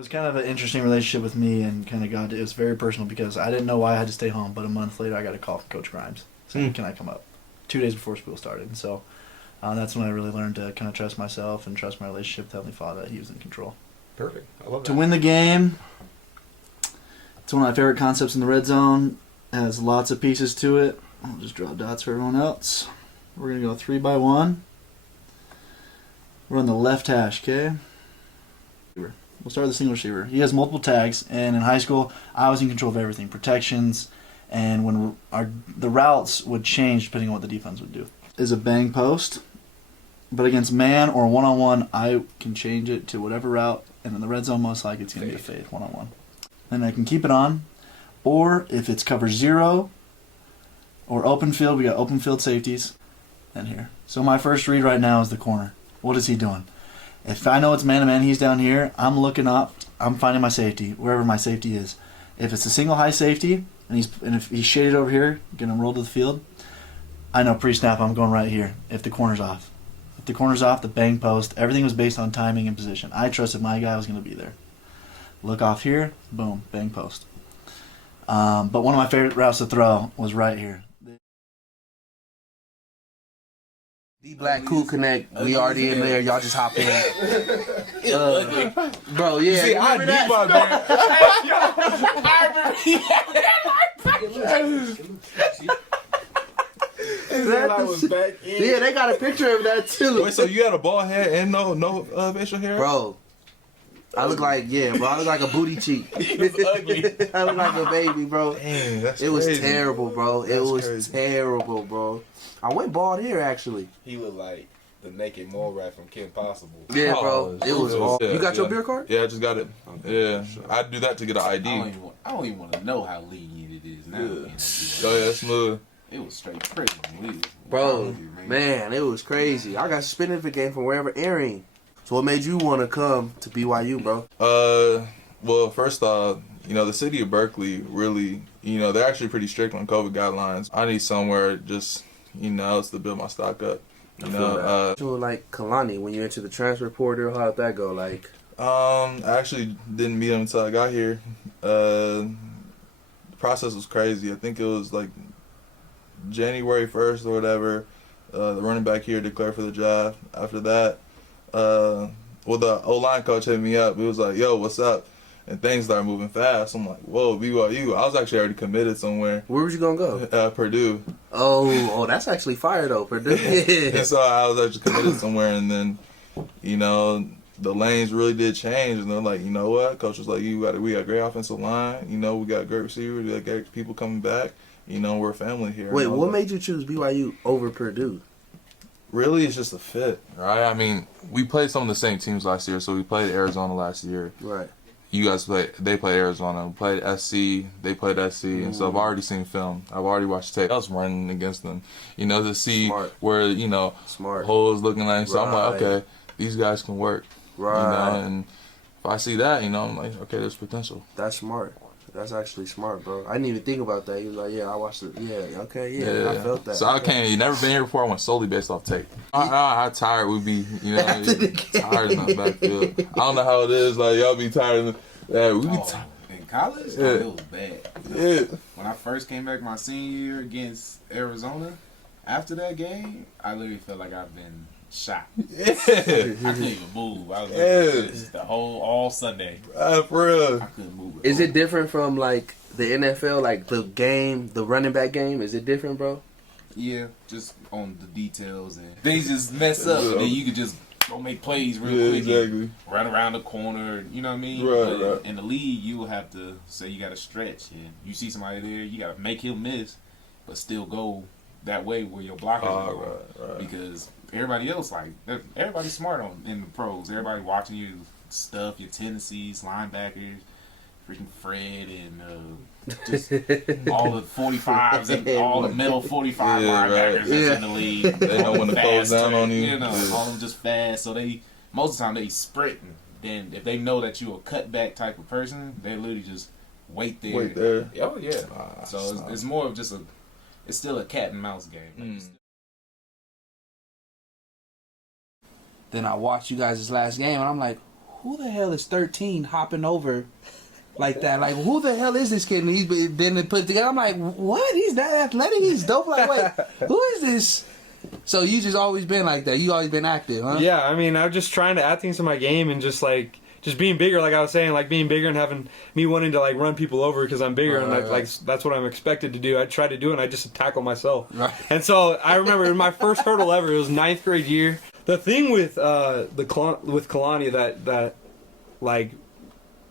was kind of an interesting relationship with me and kind of God. It was very personal because I didn't know why I had to stay home, but a month later I got a call from Coach Grimes saying, "Can I come up?" 2 days before school started, and so that's when I really learned to kind of trust myself and trust my relationship with Heavenly Father, that He was in control. Perfect. I love that. To win the game, it's one of my favorite concepts in the red zone. It has lots of pieces to it. I'll just draw dots for everyone else. We're going to go 3 by 1. We're on the left hash, okay? We'll start with the single receiver. He has multiple tags, and in high school, I was in control of everything. Protections, and when the routes would change depending on what the defense would do. Is a bang post, but against man or one-on-one, I can change it to whatever route, and in the red zone, most likely it's going to be a fade, one-on-one. Then I can keep it on, or if it's cover 0 or open field, we got open field safeties, and here. So my first read right now is the corner. What is he doing? If I know it's man-to-man, he's down here, I'm looking up, I'm finding my safety, wherever my safety is. If it's a single high safety, and if he's shaded over here, getting him rolled to the field, I know pre-snap I'm going right here if the corner's off. If the corner's off, the bang post, everything was based on timing and position. I trusted my guy was going to be there. Look off here, boom, bang post. But one of my favorite routes to throw was right here. D-Black CougConnect, we already in there. Y'all just hop in. Bro, yeah. See, I deep out there. Yeah, they got a picture of that too. Wait, so you had a bald head and no facial hair? Bro, I look like I look like a booty cheek. He was ugly. I look like a baby, bro. Dang, that's it was crazy. terrible, bro. That's it was crazy. terrible, bro. I went bald here actually. He looked like the naked mole rat from Kim Possible. Yeah, bro. It was hard. Yeah, You got your beer card? Yeah, I just got it. Yeah, I'd do that to get an ID. I don't even want to know how lenient it is now. Oh yeah, that's smooth. It was straight prison. Bro, man, it was crazy. I got suspended for the game from wherever airing. So what made you want to come to BYU, bro? Well, first off, the city of Berkeley really, they're actually pretty strict on COVID guidelines. I need somewhere just, else to build my stock up. So like Kalani, when you enter the transfer portal, how'd that go? Like, I actually didn't meet him until I got here. The process was crazy. I think it was like January 1st or whatever. The running back here declared for the draft. After that, the O-line coach hit me up. He was like, "Yo, what's up?" And things started moving fast. I'm like, "Whoa, BYU!" I was actually already committed somewhere. where was you gonna go? Purdue. Oh, that's actually fire though, Purdue. Yeah. And so I was actually committed somewhere, and then, the lanes really did change, and they're like, you know what? Coach was like, we got great offensive line. We got great receivers. We got great people coming back. We're a family here. Wait, what made you choose BYU over Purdue? Really, it's just a fit, right? I mean, we played some of the same teams last year. So we played Arizona last year. Right. They played Arizona. We played SC. They played SC. And so I've already seen film. I've already watched tape. I was running against them, to see where, Smart. holes looking like. So I'm like, Right. okay, these guys can work. Right. And if I see that, I'm like, okay, there's potential. That's smart. That's actually smart, bro. I didn't even think about that. He was like, I watched it. Yeah, okay, yeah. I felt that. So I can't. You never been here before. I went solely based off tape. How tired we'd be, After the game. tired in the backfield. I don't know how it is. Like y'all be tired. We be tired. In college, Yeah. it was bad. Yeah. When I first came back my senior year against Arizona, after that game, I literally felt like I've been shot. Yeah. I couldn't even move. I was like, all Sunday. For real. I couldn't move. Is it different from like the NFL, like the game, the running back game? Is it different, bro? Yeah, just on the details and things just mess up. And then you could just go make plays real quick. Exactly. And run around the corner. You know what I mean? Right, But right. in the league, you will have to say you got to stretch, and you see somebody there, you got to make him miss, but still go that way where your blockers are going. Right. Because everybody else, everybody's smart in the pros. Everybody watching you stuff, your tendencies, linebackers, freaking Fred, and just all the 45s and all the middle 45 linebackers that's in the league. They know when to close down on you. All of them just fast. So most of the time they sprinting. Then if they know that you're a cutback type of person, they literally just wait there. Oh yeah. So it's more of just it's still a cat and mouse game. Then I watched you guys' last game, and I'm like, who the hell is 13 hopping over like that? Like, who the hell is this kid? And then they put it together. I'm like, what? He's that athletic? He's dope. Like, wait, who is this? So you just always been like that? You always been active, huh? Yeah, I mean, I'm just trying to add things to my game and just being bigger, like I was saying, like being bigger and having me wanting to like run people over because I'm bigger and like that's what I'm expected to do. I try to do it and I just tackle myself. Right. And so I remember in my first hurdle ever, it was 9th grade year. The thing with with Kalani that like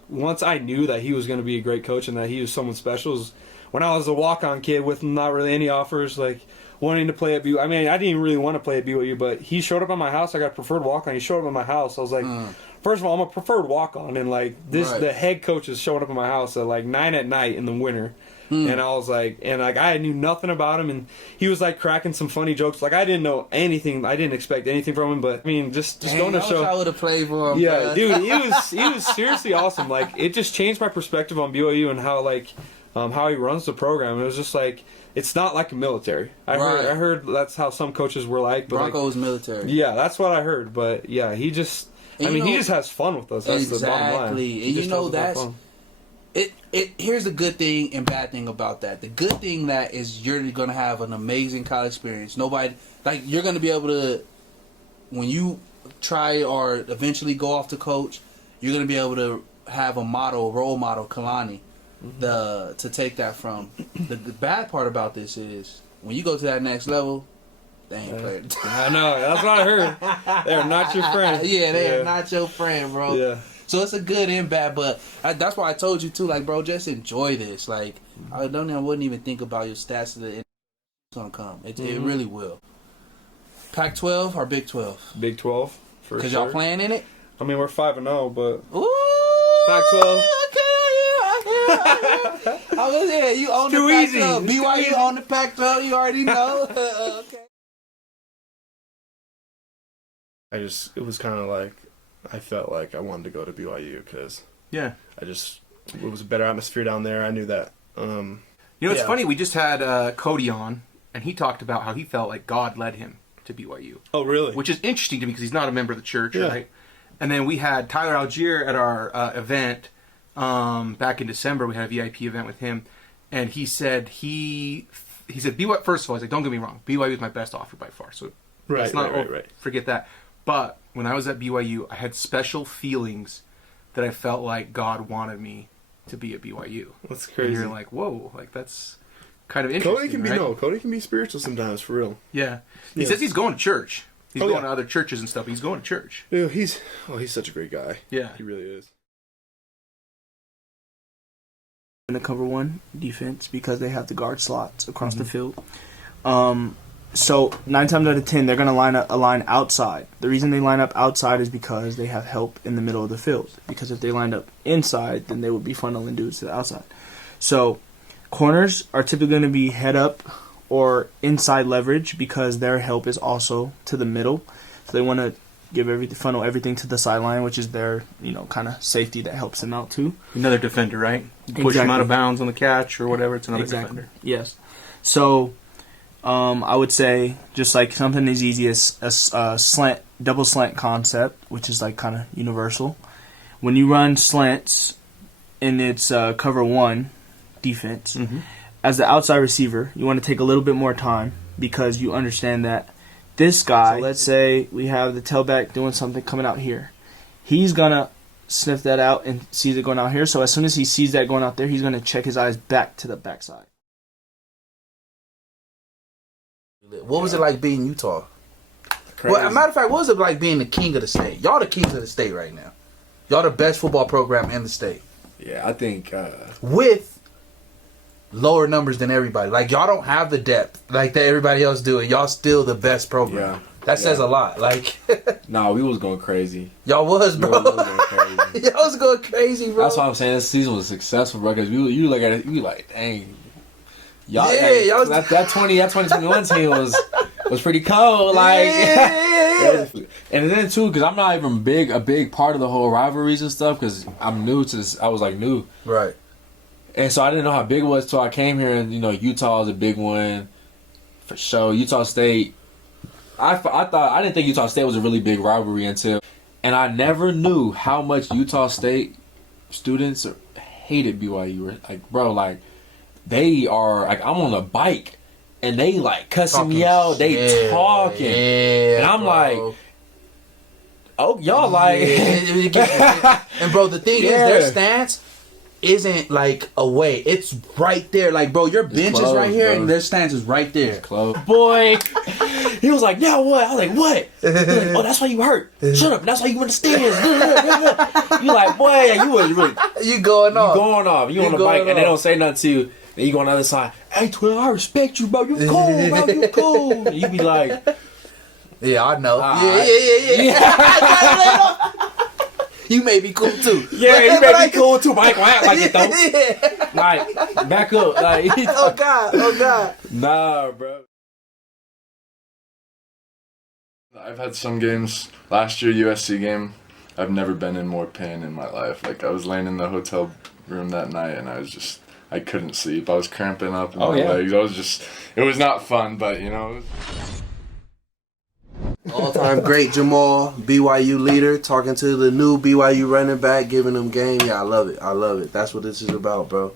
once I knew that he was going to be a great coach and that he was someone special was when I was a walk-on kid with not really any offers, like wanting to play at BYU. I mean, I didn't even really want to play at BYU, but he showed up at my house. I got preferred walk-on. He showed up at my house. I was like, first of all, I'm a preferred walk-on, and like the head coach is showing up at my house at like 9 at night in the winter. And I was like, I knew nothing about him, and he was like cracking some funny jokes. Like I didn't know anything, I didn't expect anything from him, but I mean, just going to show. I would have played for him. Yeah, dude, he was seriously awesome. Like it just changed my perspective on BYU and how how he runs the program. It was just like it's not like a military. I heard that's how some coaches were like. But Broncos military. Yeah, that's what I heard. But yeah, he just. He just has fun with us. That's the bottom line. Exactly. And that's it. Here's the good thing and bad thing about that. The good thing that is you're gonna have an amazing college experience. Nobody you're gonna be able to when you try or eventually go off to coach. You're gonna be able to have a role model, Kalani, to take that from. The bad part about this is when you go to that next level. They ain't played. I know. That's what I heard. They're not your friend. Yeah, they are not your friend, bro. Yeah. So it's a good and bad, but that's why I told you too. Like, bro, just enjoy this. Like, I wouldn't even think about your stats. It's gonna come. It really will. Pac-12 or Big 12? Big 12 for sure. Because y'all playing in it. I mean, we're 5-0, but Ooh, Pac-12. Okay, you own the Pac-12. BYU on the Pac-12. You already know. Okay. It was kind of like, I felt like I wanted to go to BYU because it was a better atmosphere down there. I knew that. It's funny. We just had Cody on, and he talked about how he felt like God led him to BYU. Oh, really? Which is interesting to me because he's not a member of the church, right? And then we had Tyler Algier at our event back in December. We had a VIP event with him, and he said BYU. First of all, he's like, don't get me wrong, BYU is my best offer by far. So right. Forget that. But when I was at BYU, I had special feelings that I felt like God wanted me to be at BYU. That's crazy. And you're like, whoa, like that's kind of interesting. Cody can be spiritual sometimes, for real. Yeah. He says he's going to church. He's going to other churches and stuff. He's going to church. Yeah, he's such a great guy. Yeah. He really is. In the cover one defense because they have the guard slots across the field. So 9 times out of 10, they're going to line outside. The reason they line up outside is because they have help in the middle of the field. Because if they lined up inside, then they would be funneling dudes to the outside. So corners are typically going to be head up or inside leverage because their help is also to the middle. So they want to funnel everything to the sideline, which is their kind of safety that helps them out too. Another defender, right? You push him out of bounds on the catch or whatever. It's another defender. Yes. So. I would say just like something as easy as a double slant concept, which is like kind of universal. When you run slants in its cover one defense, as the outside receiver, you want to take a little bit more time because you understand that this guy, so let's say we have the tailback doing something coming out here. He's going to sniff that out and sees it going out here. So as soon as he sees that going out there, he's going to check his eyes back to the backside. What was it like being Utah? Crazy. Well, as a matter of fact, what was it like being the king of the state? Y'all the kings of the state right now. Y'all the best football program in the state. Yeah, I think... with lower numbers than everybody. Like, y'all don't have the depth like that everybody else do, and y'all still the best program. Yeah. That says a lot. Like... Nah, we was going crazy. Y'all was, bro. We was going crazy. Y'all was going crazy, bro. That's why I'm saying this season was successful, bro, because you look at it, you like, dang... Y'all, y'all that 2021 team was pretty cold, like. Yeah. And then too, because I'm not even a big part of the whole rivalries and stuff, because I'm new to this. I was like new, right? And so I didn't know how big it was till I came here, and Utah is a big one for sure. Utah State, I didn't think Utah State was a really big rivalry until And I never knew how much Utah State students hated BYU. Like, bro, like, they are, like, I'm on a bike, and they, like, cussing me out. They talking. And I'm like, oh, y'all, like. And, bro, the thing is, their stance isn't, like, away. It's right there. Like, bro, your bench is right here, and their stance is right there. It's close. Boy, he was like, now what? I was like, what? He was like, oh, that's why you hurt. Shut up. That's why you in the stands. You like, boy, you was really. You going off. You on the bike, and they don't say nothing to you. Then you go on the other side. Hey, Twill, I respect you, bro. You cool, bro. You cool. And you be like, yeah, I know. Yeah. You may be cool too. Yeah, you may be cool too, Mike. I act like it though. Like, back up. Like, oh God. Nah, bro. I've had some games. Last year, USC game, I've never been in more pain in my life. Like, I was laying in the hotel room that night, and I couldn't sleep. I was cramping up in my legs. It was not fun, but, you know. All-time great Jamal, BYU leader, talking to the new BYU running back, giving them game. Yeah, I love it. That's what this is about, bro.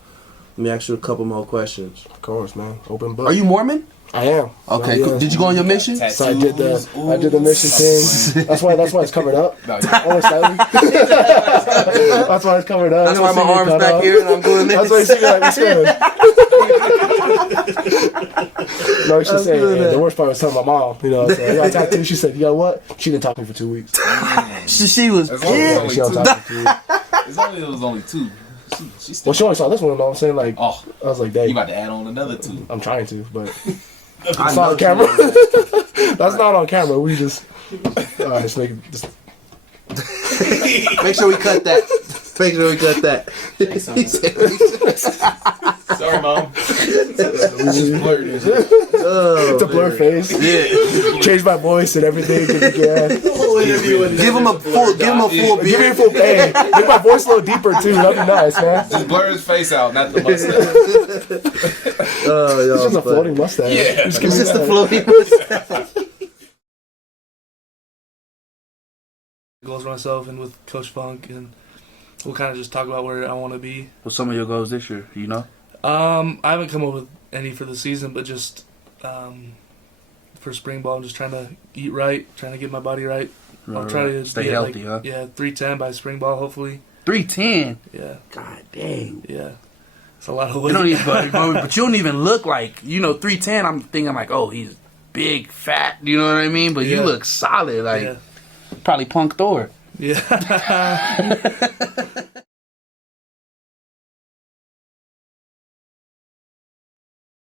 Let me ask you a couple more questions. Of course, man. Open book. Are you Mormon? I am. Okay, cool. Did you go on your mission? So I did the mission thing. That's why it's covered up. Only slightly. That's why it's covered up. That's why my arm's back here and I'm doing this. That's why you see me like this. No, she said, the worst part was telling my mom, you know, so I got tattooed. She said, you know what? She didn't talk to me for 2 weeks. she was pissed. She don't talk to me. It was only 2. She only saw this one, though. I'm saying, like, I was like, dang. You about to add on another 2. I'm trying to, but it's not on camera. That's not on camera. We just, just make it. Just... Make sure we cut that. Sorry, Mom. It's a blur face. Yeah. Change my voice and everything. Give him a full beard. Give me a full pay. Make my voice a little deeper too. That'd be nice, man. Just blur his face out, not the mustache. It's just a floating mustache. Yeah. It's just a floating mustache. Goals for myself and with Coach Funk, and we'll kind of just talk about where I want to be. What's some of your goals this year? You know? I haven't come up with any for the season, but just for spring ball, I'm just trying to eat right, trying to get my body right. I'll try to stay healthy, huh? Yeah, 310 by spring ball, hopefully. 310? Yeah. God dang. Yeah. It's a lot of weight. But you don't even look like, 310. I'm thinking like, oh, he's big, fat, you know what I mean? But you look solid, like probably Punk Thor. Yeah.